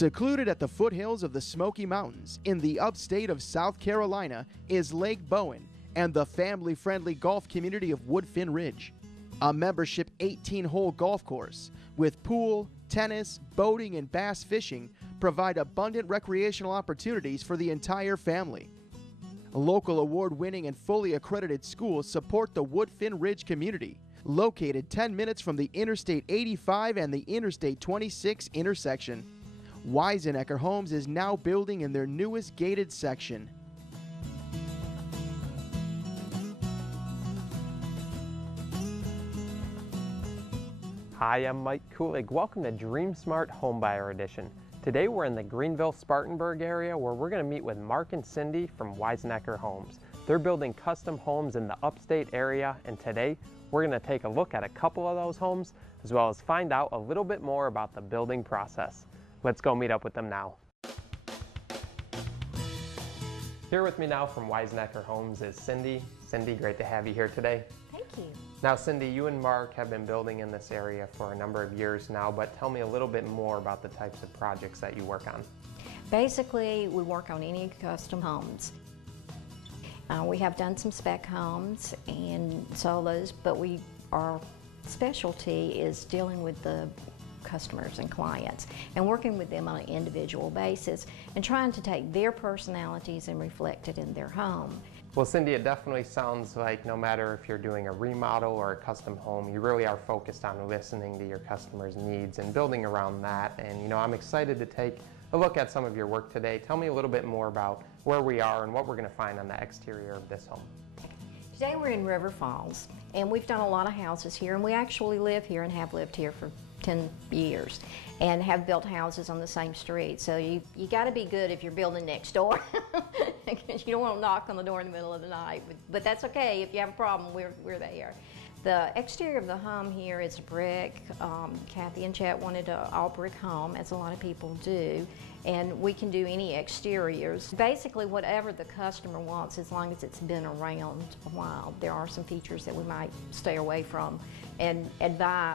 Secluded at the foothills of the Smoky Mountains in the upstate of South Carolina is Lake Bowen and the family-friendly golf community of Woodfin Ridge. A membership 18-hole golf course with pool, tennis, boating, and bass fishing provide abundant recreational opportunities for the entire family. Local award-winning and fully accredited schools support the Woodfin Ridge community, located 10 minutes from the Interstate 85 and the Interstate 26 intersection. Weizenecker Homes is now building in their newest gated section. Hi, I'm Mike Kulig. Welcome to Dream Smart Homebuyer Edition. Today we're in the Greenville-Spartanburg area where we're going to meet with Mark and Cindy from Weizenecker Homes. They're building custom homes in the upstate area, and today we're going to take a look at a couple of those homes as well as find out a little bit more about the building process. Let's go meet up with them now. Here with me now from Weizenecker Homes is Cindy. Cindy, great to have you here today. Thank you. Now Cindy, you and Mark have been building in this area for a number of years now, but tell me a little bit more about the types of projects that you work on. Basically, we work on any custom homes. We have done some spec homes and solos, but our specialty is dealing with the customers and clients and working with them on an individual basis and trying to take their personalities and reflect it in their home. Well, Cindy, it definitely sounds like no matter if you're doing a remodel or a custom home, you really are focused on listening to your customers' needs and building around that. And, you know, I'm excited to take a look at some of your work today. Tell me a little bit more about where we are and what we're going to find on the exterior of this home. Today we're in River Falls, and we've done a lot of houses here, and we actually live here and have lived here for 10 years and have built houses on the same street. So you got to be good if you're building next door. You don't want to knock on the door in the middle of the night, but that's okay. If you have a problem, we're there. The exterior of the home here is brick. Kathy and Chet wanted an all brick home, as a lot of people do, and we can do any exteriors. Basically, whatever the customer wants, as long as it's been around a while. There are some features that we might stay away from and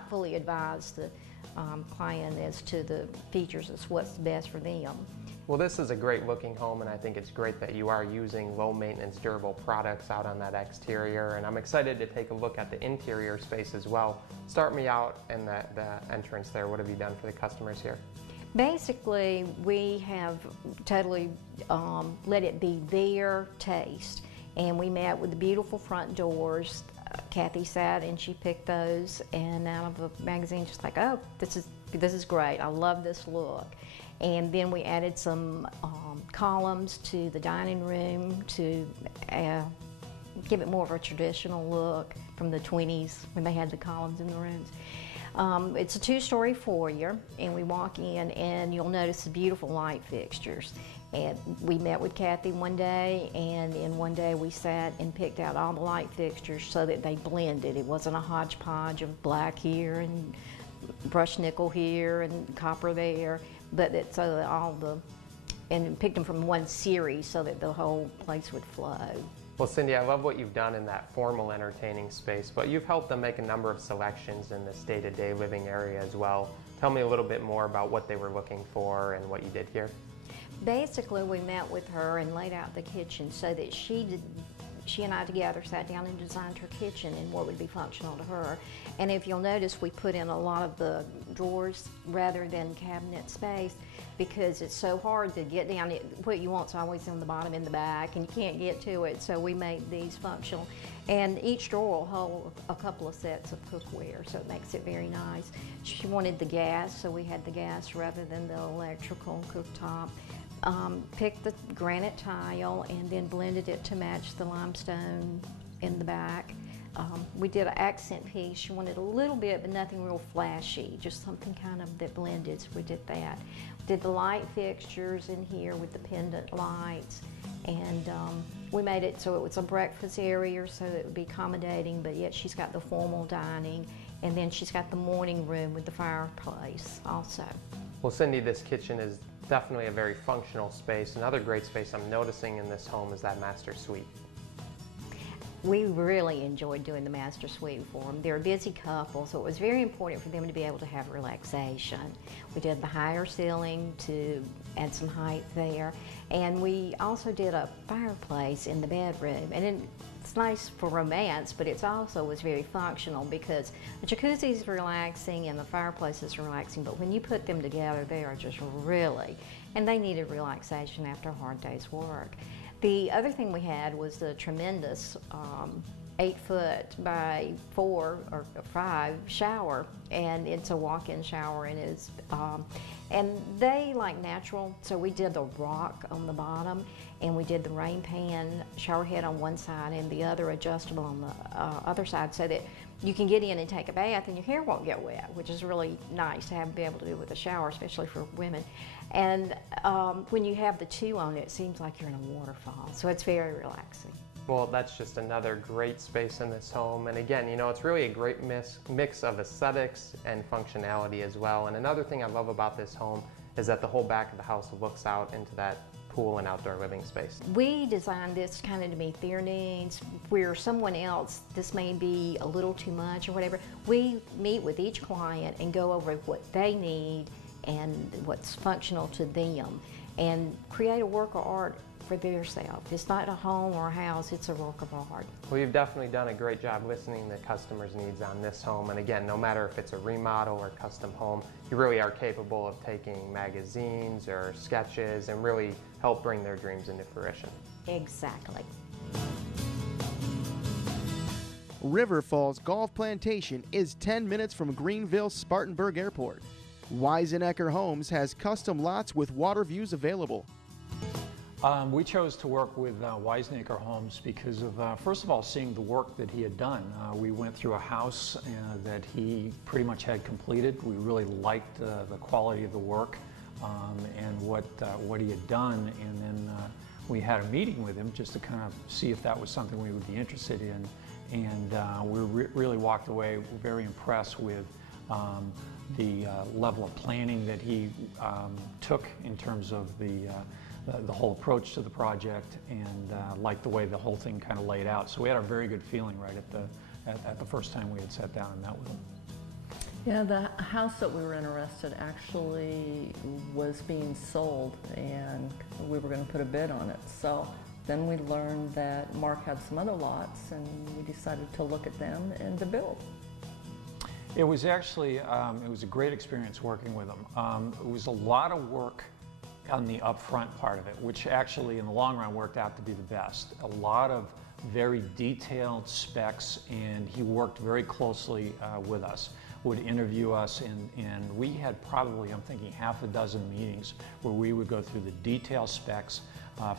fully advise the client as to the features as what's best for them. Well, this is a great looking home, and I think it's great that you are using low maintenance durable products out on that exterior, and I'm excited to take a look at the interior space as well. Start me out in the entrance there. What have you done for the customers here? Basically, we have totally let it be their taste, and we met with the beautiful front doors. Kathy sat and she picked those, and out of a magazine, just like, oh, this is great. I love this look. And then we added some columns to the dining room to give it more of a traditional look from the 20s when they had the columns in the rooms. It's a two-story foyer, and we walk in and you'll notice the beautiful light fixtures. And we met with Kathy one day, and in one day we sat and picked out all the light fixtures so that they blended. It wasn't a hodgepodge of black here and brushed nickel here and copper there, but so that and picked them from one series so that the whole place would flow. Well, Cindy, I love what you've done in that formal entertaining space, but you've helped them make a number of selections in this day-to-day living area as well. Tell me a little bit more about what they were looking for and what you did here. Basically, we met with her and laid out the kitchen so that she and I together sat down and designed her kitchen and what would be functional to her. And if you'll notice, we put in a lot of the drawers rather than cabinet space because it's so hard to get down. What you want's always in the bottom in the back, and you can't get to it, so we made these functional. And each drawer will hold a couple of sets of cookware, so it makes it very nice. She wanted the gas, so we had the gas rather than the electrical cooktop. Picked the granite tile and then blended it to match the limestone in the back. We did an accent piece. She wanted a little bit, but nothing real flashy, just something kind of that blended, so we did that. Did the light fixtures in here with the pendant lights, and we made it so it was a breakfast area so that it would be accommodating, but yet she's got the formal dining, and then she's got the morning room with the fireplace also. Well, Cindy, this kitchen is definitely a very functional space. Another great space I'm noticing in this home is that master suite. We really enjoyed doing the master suite for them. They're a busy couple, so it was very important for them to be able to have relaxation. We did the higher ceiling to add some height there, and we also did a fireplace in the bedroom. And it's nice for romance, but it also was very functional because the jacuzzi is relaxing and the fireplace is relaxing, but when you put them together, they are just really, and they needed relaxation after a hard day's work. The other thing we had was the tremendous 8-foot by 4 or 5 shower, and it's a walk-in shower, and it's and they like natural, so we did the rock on the bottom, and we did the rain pan shower head on one side and the other adjustable on the other side, so that you can get in and take a bath and your hair won't get wet, which is really nice to be able to do with a shower, especially for women. And when you have the two on it seems like you're in a waterfall, so it's very relaxing. Well, that's just another great space in this home. And again, you know, it's really a great mix of aesthetics and functionality as well. And another thing I love about this home is that the whole back of the house looks out into that pool and outdoor living space. We designed this kind of to meet their needs, where someone else, this may be a little too much or whatever. We meet with each client and go over what they need and what's functional to them and create a work of art for their self. It's not a home or a house, it's a work of art. Well, you've definitely done a great job listening to customers' needs on this home. And again, no matter if it's a remodel or custom home, you really are capable of taking magazines or sketches and really help bring their dreams into fruition. Exactly. River Falls Golf Plantation is 10 minutes from Greenville Spartanburg Airport. Weizenecker Homes has custom lots with water views available. We chose to work with Weizenecker Homes because of, first of all, seeing the work that he had done. We went through a house that he pretty much had completed. We really liked the quality of the work and what he had done, and then we had a meeting with him just to kind of see if that was something we would be interested in, and we really walked away very impressed with the level of planning that he took in terms of the whole approach to the project, and liked the way the whole thing kind of laid out. So we had a very good feeling right at the first time we had sat down and met with him. Yeah, the house that we were interested actually was being sold, and we were going to put a bid on it. So then we learned that Mark had some other lots, and we decided to look at them and to build. It was actually, it was a great experience working with him. It was a lot of work on the upfront part of it, which actually in the long run worked out to be the best. A lot of very detailed specs, and he worked very closely with us, would interview us, and we had probably, I'm thinking, half a dozen meetings where we would go through the detailed specs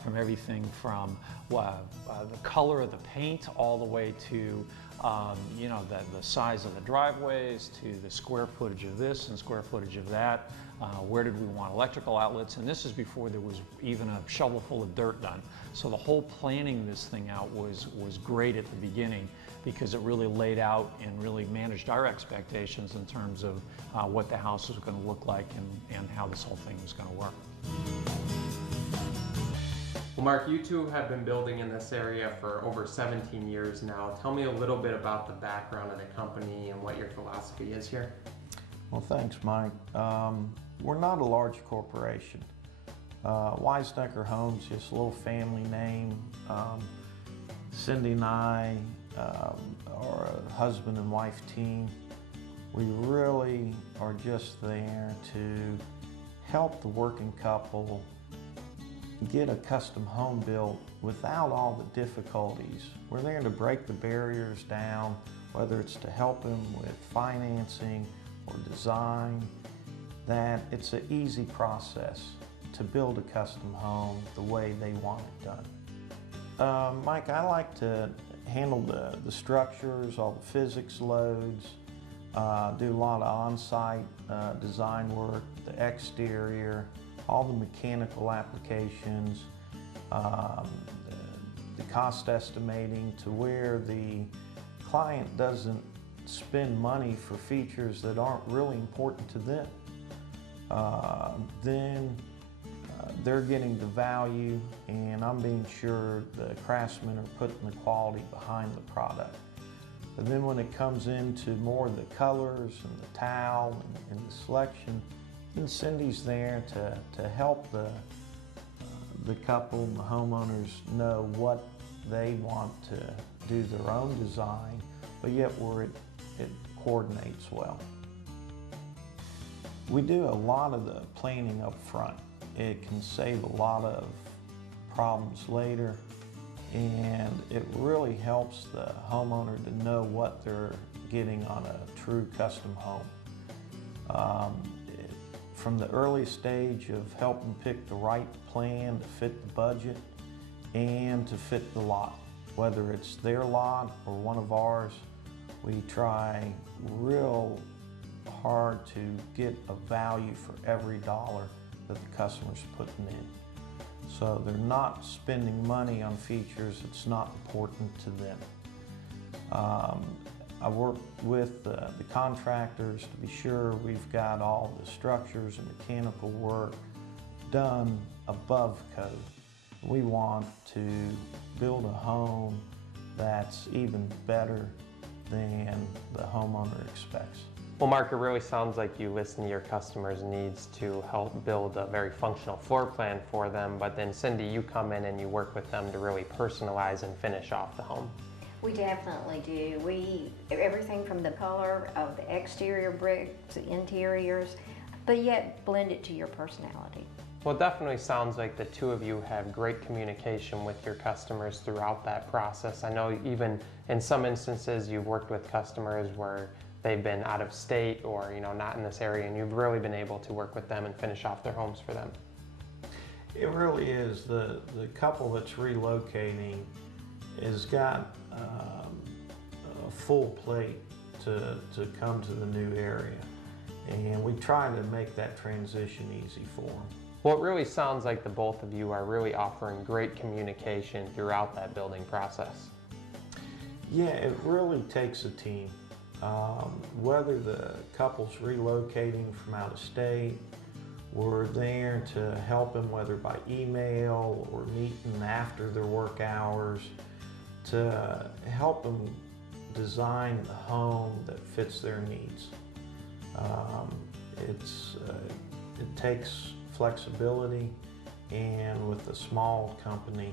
from everything from the color of the paint all the way to you know, the size of the driveways, to the square footage of this and square footage of that. Where did we want electrical outlets? And this is before there was even a shovel full of dirt done. So the whole planning this thing out was great at the beginning, because it really laid out and really managed our expectations in terms of what the house was going to look like and how this whole thing was going to work. Well, Mark, you two have been building in this area for over 17 years now. Tell me a little bit about the background of the company and what your philosophy is here. Well, thanks, Mike. We're not a large corporation. Weizenecker Homes, just a little family name. Cindy and I are a husband and wife team. We really are just there to help the working couple get a custom home built without all the difficulties. We're there to break the barriers down, whether it's to help them with financing or design, that it's an easy process to build a custom home the way they want it done. Mike, I like to handle the structures, all the physics loads, do a lot of on-site design work, the exterior, all the mechanical applications, the cost estimating, to where the client doesn't spend money for features that aren't really important to them. Then they're getting the value, and I'm being sure the craftsmen are putting the quality behind the product. But then when it comes into more of the colors and the towel and the selection, then Cindy's there to help the couple and the homeowners know what they want to do their own design, but yet where it coordinates well. We do a lot of the planning up front. It can save a lot of problems later, and it really helps the homeowner to know what they're getting on a true custom home. From the early stage of helping pick the right plan to fit the budget and to fit the lot, whether it's their lot or one of ours, we try real hard to get a value for every dollar that the customer's putting in. So they're not spending money on features that's not important to them. I work with the contractors to be sure we've got all the structures and mechanical work done above code. We want to build a home that's even better than the homeowner expects. Well, Mark, it really sounds like you listen to your customers' needs to help build a very functional floor plan for them, but then Cindy, you come in and you work with them to really personalize and finish off the home. We definitely do. Everything from the color of the exterior bricks, the interiors, but yet blend it to your personality. Well, it definitely sounds like the two of you have great communication with your customers throughout that process. I know even in some instances you've worked with customers where they've been out of state or not in this area, and you've really been able to work with them and finish off their homes for them. It really is. The couple that's relocating has got a full plate to come to the new area, and we try to make that transition easy for them. Well, it really sounds like the both of you are really offering great communication throughout that building process. Yeah, it really takes a team. Whether the couple's relocating from out of state, we're there to help them, whether by email or meeting after their work hours, to help them design the home that fits their needs. It takes flexibility, and with a small company,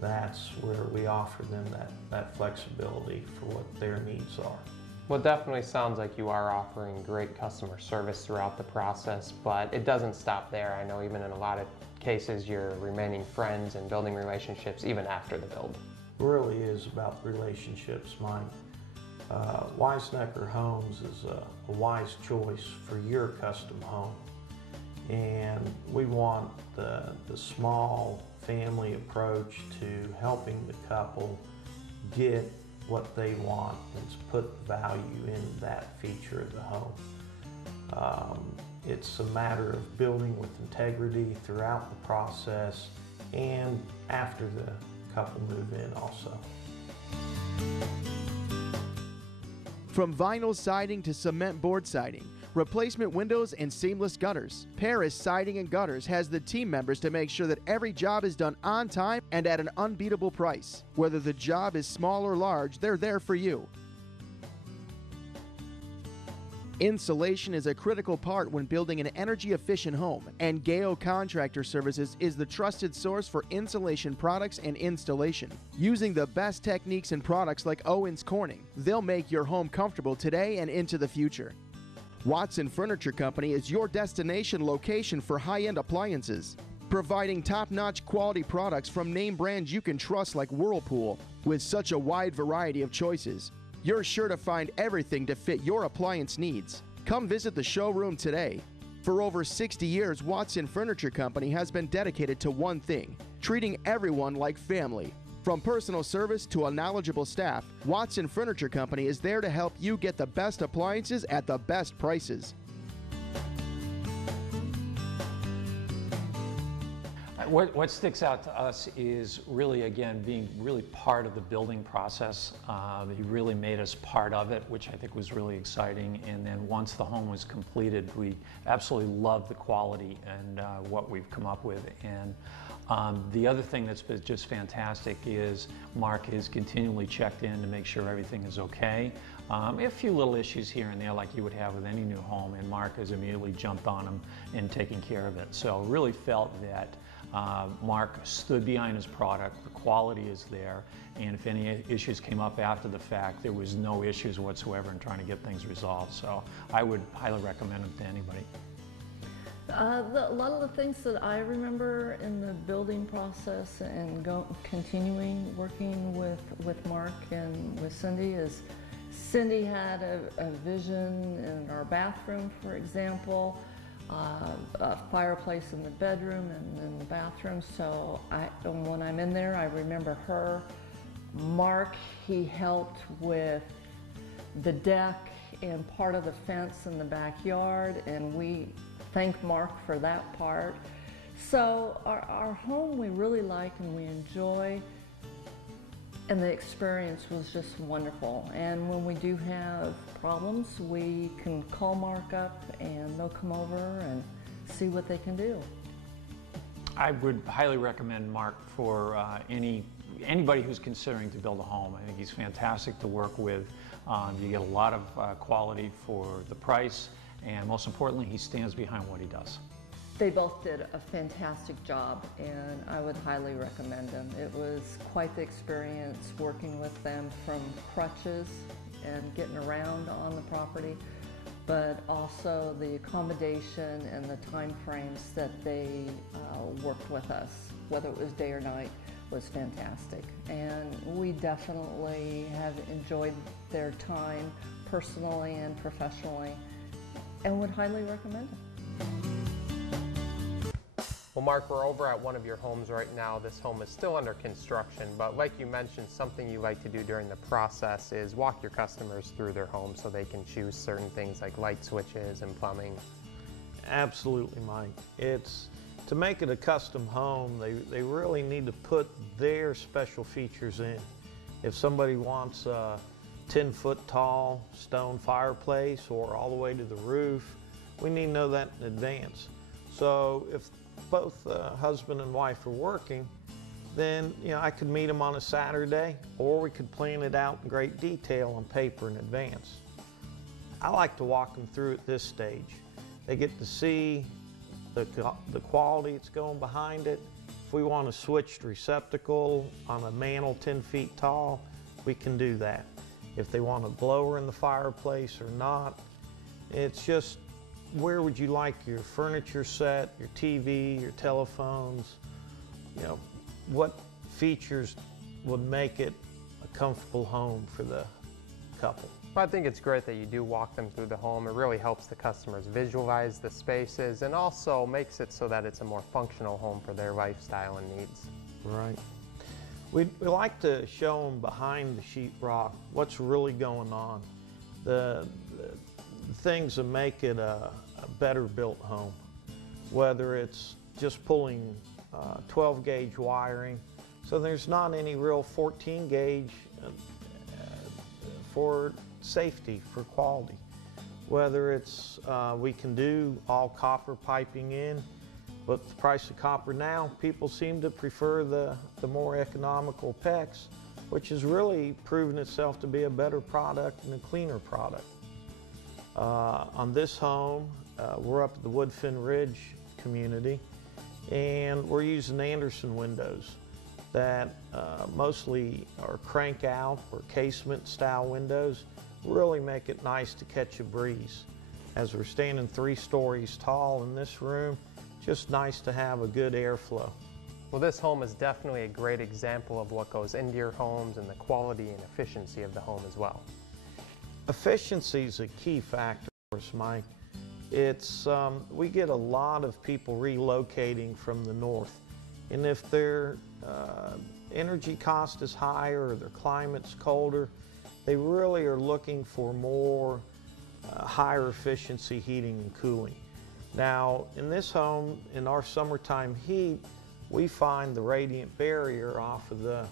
that's where we offer them that flexibility for what their needs are. Well, it definitely sounds like you are offering great customer service throughout the process, but it doesn't stop there. I know even in a lot of cases you're remaining friends and building relationships even after the build. It really is about relationships, Mike. Weizenecker Homes is a wise choice for your custom home. And we want the small family approach to helping the couple get what they want and to put value in that feature of the home. It's a matter of building with integrity throughout the process and after the couple move in also. From vinyl siding to cement board siding, replacement windows and seamless gutters, Paris Siding and Gutters has the team members to make sure that every job is done on time and at an unbeatable price. Whether the job is small or large, they're there for you. Insulation is a critical part when building an energy-efficient home, and Gale Contractor Services is the trusted source for insulation products and installation. Using the best techniques and products like Owens Corning, they'll make your home comfortable today and into the future. Watson Furniture Company is your destination location for high-end appliances, providing top-notch quality products from name brands you can trust like Whirlpool. With such a wide variety of choices, you're sure to find everything to fit your appliance needs. Come visit the showroom today. For over 60 years, Watson Furniture Company has been dedicated to one thing: treating everyone like family. From personal service to a knowledgeable staff, Watson Furniture Company is there to help you get the best appliances at the best prices. What sticks out to us is really, again, being really part of the building process. He really made us part of it, which I think was really exciting. And then once the home was completed, we absolutely loved the quality and what we've come up with. And the other thing that's been just fantastic is Mark has continually checked in to make sure everything is okay. A few little issues here and there like you would have with any new home, and Mark has immediately jumped on them and taken care of it. So really felt that Mark stood behind his product, the quality is there, and if any issues came up after the fact, there was no issues whatsoever in trying to get things resolved. So I would highly recommend it to anybody. A lot of the things that I remember in the building process and continuing working with Mark and with Cindy is Cindy had a vision in our bathroom, for example, a fireplace in the bedroom and in the bathroom. So when I'm in there, I remember her. Mark, he helped with the deck and part of the fence in the backyard, and we thank Mark for that part. So our home we really like and we enjoy, and the experience was just wonderful. And when we do have problems, we can call Mark up and they'll come over and see what they can do. I would highly recommend Mark for anybody who's considering to build a home. I think he's fantastic to work with. You get a lot of quality for the price, and most importantly, he stands behind what he does. They both did a fantastic job, and I would highly recommend them. It was quite the experience working with them, from crutches and getting around on the property, but also the accommodation and the time frames that they worked with us, whether it was day or night, was fantastic. And we definitely have enjoyed their time personally and professionally, and would highly recommend it. Well, Mark, we're over at one of your homes right now. This home is still under construction, but like you mentioned, something you like to do during the process is walk your customers through their home so they can choose certain things like light switches and plumbing. Absolutely, Mike. It's to make it a custom home, they really need to put their special features in. If somebody wants a 10-foot tall stone fireplace or all the way to the roof, we need to know that in advance. So if both husband and wife are working, then I could meet them on a Saturday, or we could plan it out in great detail on paper in advance. I like to walk them through at this stage. They get to see the quality that's going behind it. If we want a switched receptacle on a mantle 10 feet tall, we can do that. If they want a blower in the fireplace or not, it's just, where would you like your furniture set, your TV, your telephones? What features would make it a comfortable home for the couple? I think it's great that you do walk them through the home. It really helps the customers visualize the spaces and also makes it so that it's a more functional home for their lifestyle and needs. Right. We like to show them behind the sheetrock what's really going on. The things that make it a better built home, whether it's just pulling 12 gauge wiring, so there's not any real 14 gauge for safety, for quality. Whether it's we can do all copper piping in, but the price of copper now, people seem to prefer the more economical PEX, which has really proven itself to be a better product and a cleaner product. On this home, we're up at the Woodfin Ridge community, and we're using Anderson windows that mostly are crank out or casement style windows, really make it nice to catch a breeze. As we're standing 3 stories tall in this room, just nice to have a good airflow. Well, this home is definitely a great example of what goes into your homes and the quality and efficiency of the home as well. Efficiency is a key factor for us, Mike. It's, we get a lot of people relocating from the north, and if their energy cost is higher or their climate's colder, they really are looking for more higher efficiency heating and cooling. Now, in this home, in our summertime heat, we find the radiant barrier off of the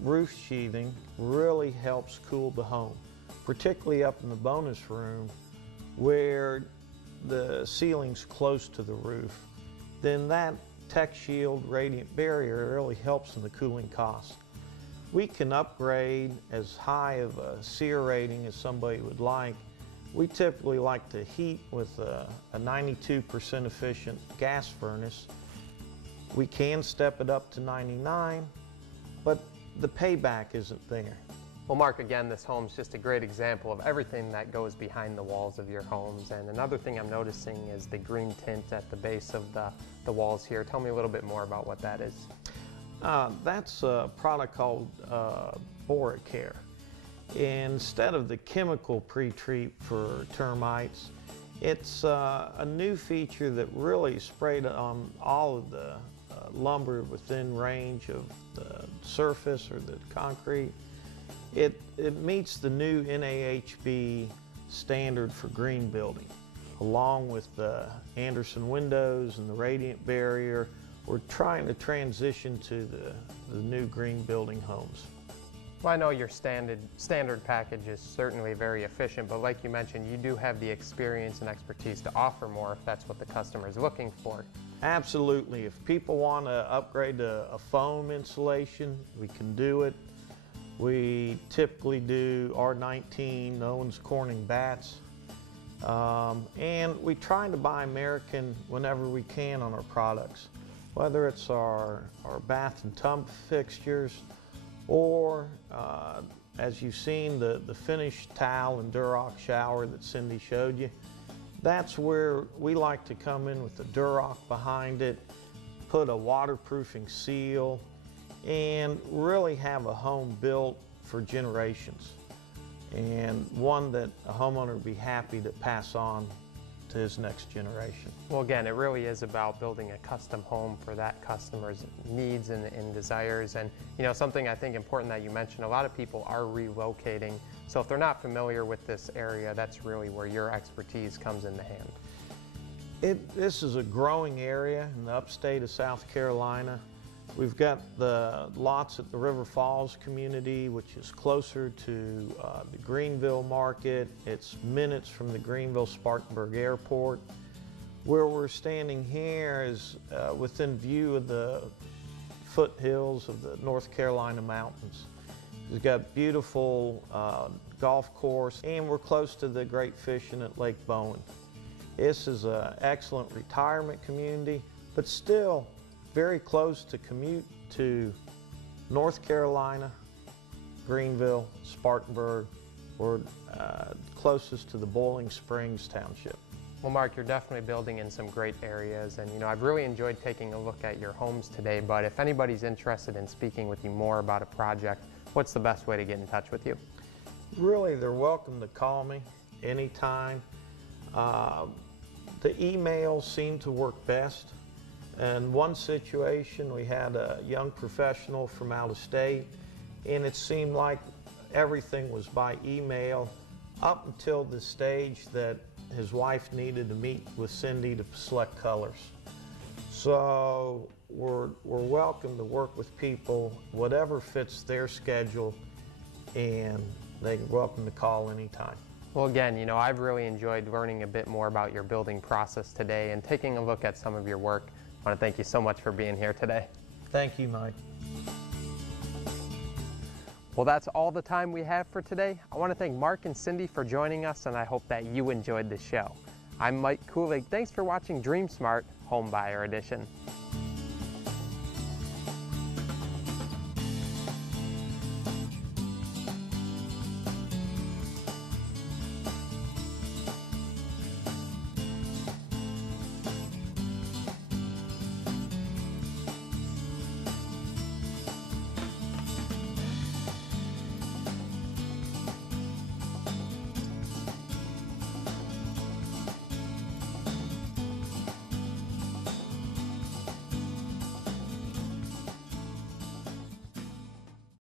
roof sheathing really helps cool the home, particularly up in the bonus room where the ceiling's close to the roof. Then that Tech Shield radiant barrier really helps in the cooling cost. We can upgrade as high of a SEER rating as somebody would like. We typically like to heat with a 92% efficient gas furnace. We can step it up to 99, but the payback isn't there. Well, Mark, again, this home's just a great example of everything that goes behind the walls of your homes. And another thing I'm noticing is the green tint at the base of the walls here. Tell me a little bit more about what that is. That's a product called Boracare. Instead of the chemical pre-treat for termites, it's a new feature that really sprayed on all of the lumber within range of the surface or the concrete. It meets the new NAHB standard for green building, along with the Anderson windows and the radiant barrier. We're trying to transition to the new green building homes. Well, I know your standard package is certainly very efficient, but like you mentioned, you do have the experience and expertise to offer more if that's what the customer is looking for. Absolutely. If people want to upgrade to a foam insulation, we can do it. We typically do R19, Owens Corning bats. And we try to buy American whenever we can on our products, whether it's our bath and tub fixtures or, as you've seen, the finished towel and Duroc shower that Cindy showed you. That's where we like to come in with the Duroc behind it, put a waterproofing seal, and really have a home built for generations, and one that a homeowner would be happy to pass on to his next generation. Well, again, it really is about building a custom home for that customer's needs and desires. And, you know, something I think important that you mentioned, a lot of people are relocating. So if they're not familiar with this area, that's really where your expertise comes into hand. This is a growing area in the upstate of South Carolina. We've got the lots at the River Falls community, which is closer to the Greenville market. It's minutes from the Greenville-Spartanburg airport. Where we're standing here is within view of the foothills of the North Carolina mountains. We've got beautiful golf course, and we're close to the great fishing at Lake Bowen. This is an excellent retirement community, but still very close to commute to North Carolina, Greenville, Spartanburg, or closest to the Boiling Springs Township. Well, Mark, you're definitely building in some great areas, and you know, I've really enjoyed taking a look at your homes today, but if anybody's interested in speaking with you more about a project, what's the best way to get in touch with you? Really, they're welcome to call me anytime. The emails seem to work best. In one situation, we had a young professional from out of state, and it seemed like everything was by email up until the stage that his wife needed to meet with Cindy to select colors. So we're welcome to work with people, whatever fits their schedule, and they're welcome to call anytime. Well, again, you know, I've really enjoyed learning a bit more about your building process today and taking a look at some of your work. I want to thank you so much for being here today. Thank you, Mike. Well, that's all the time we have for today. I want to thank Mark and Cindy for joining us, and I hope that you enjoyed the show. I'm Mike Kulig. Thanks for watching Dream Smart Home Buyer Edition.